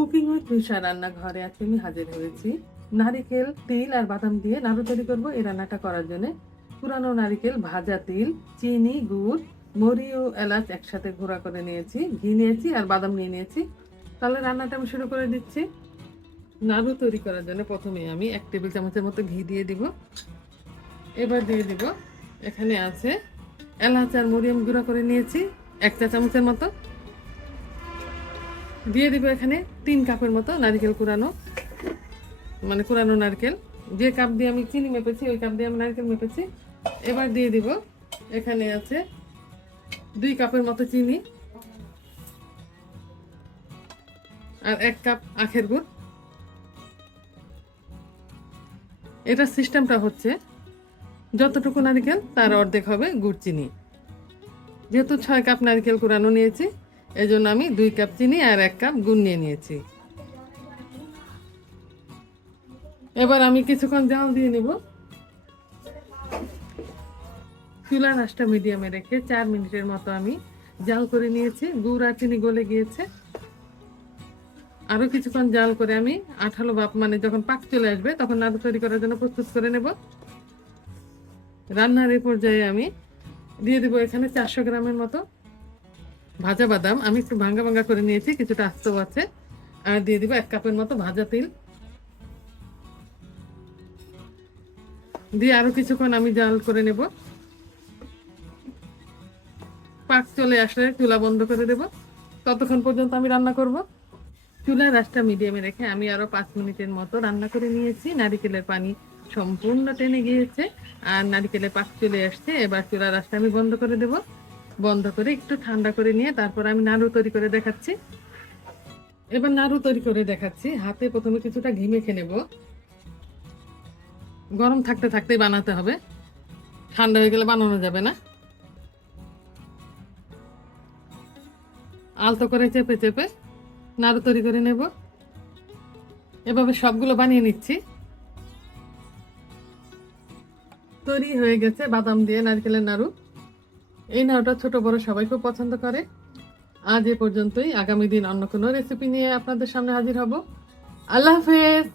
Cooking with Trisha রান্নাঘরে আজকে আমি হাজির হয়েছি। নারিকেল, তিল আর বাদাম দিয়ে নাড়ু তৈরি করবো। এই রান্নাটা করার জন্য পুরানো নারিকেল, ভাজা তিল, চিনি, গুড়, মরি ও এলাচ একসাথে গুঁড়া করে নিয়েছি, ঘি নিয়েছি আর বাদাম নিয়েছি। তাহলে রান্নাটা আমি শুরু করে দিচ্ছি। নাড়ু তৈরি করার জন্য প্রথমে আমি 1 টেবিল চামচের মতো ঘি দিয়ে দিব। এবার দিয়ে দিব, এখানে আছে এলাচ আর মরিয়াম গুঁড়া করে নিয়েছি 1 চা চামচের মতো। দিয়ে দিব এখানে 3 কাপের মতো নারকেল কুড়ানো, মানে কুড়ানো নারকেল। যে কাপ দিয়ে আমি চিনি মেপেছি ওই কাপ দিয়ে আমি নারকেল মেপেছি। এবার দিয়ে দিব, এখানে আছে 2 কাপের মতো চিনি আর 1 কাপ আখের গুড়। এটা সিস্টেমটা হচ্ছে যতটুকু নারকেল তার অর্ধেক হবে গুড় চিনি। যেহেতু 6 কাপ নারকেল কুড়ানো নিয়েছি, এই জন্য আমি 2 কাপ চিনি আর 1 কাপ গুড় নিয়েছি। এবার আমি কিছুক্ষণ জাল দিয়ে নেব। চুলার আঁচটা মিডিয়ামে রেখে 4 মিনিটের মতো আমি জাল করে নিয়েছি। গুড় আর চিনি গলে গিয়েছে। আরো কিছুক্ষণ জাল করে আমি আঠালো ভাব, মানে যখন পাক চলে আসবে তখন নাড়ু তৈরি করার জন্য প্রস্তুত করে নেব। রান্নার এই পর্যায়ে আমি দিয়ে দেবো এখানে 400 গ্রামের মতো ভাজা বাদাম। আমি একটু ভাঙ্গা ভাঙ্গা করে নিয়েছি, কিছুটা আস্ত আছে। আর দিয়ে দিব 1 কাপের মতো ভাজা তিল। দিয়ে আরো কিছুক্ষণ আমি জাল করে নেব। পাক চলে আসলে চুলা বন্ধ করে দেব। ততক্ষণ পর্যন্ত আমি রান্না করব। চুলার আঁচটা মিডিয়ামে রেখে আমি আরো 5 মিনিটের মতো রান্না করে নিয়েছি। নারিকেলের পানি সম্পূর্ণ টেনে গিয়েছে আর নারিকেলের পাক চলে আসছে। এবার চুলার আঁচটা আমি বন্ধ করে দেব। বন্ধ করে একটু ঠান্ডা করে নিয়ে তারপর আমি নাড়ু তৈরি করে দেখাচ্ছি। এবার নাড়ু তৈরি করে দেখাচ্ছি। হাতে প্রথমে কিছুটা ঘি মেখে নেব। গরম থাকতে থাকতেই বানাতে হবে, ঠান্ডা হয়ে গেলে বানানো যাবে না। আলতো করে চেপে চেপে নাড়ু তৈরি করে নেব। এভাবে সবগুলো বানিয়ে নিচ্ছি। তৈরি হয়ে গেছে বাদাম দিয়ে নারকেলের নাড়ু। এই নাড়ুটা ছোট বড় সবাই খুব পছন্দ করে। আজ এ পর্যন্তই। আগামী দিন অন্য কোনো রেসিপি নিয়ে আপনাদের সামনে হাজির হব। আল্লাহ হাফেজ।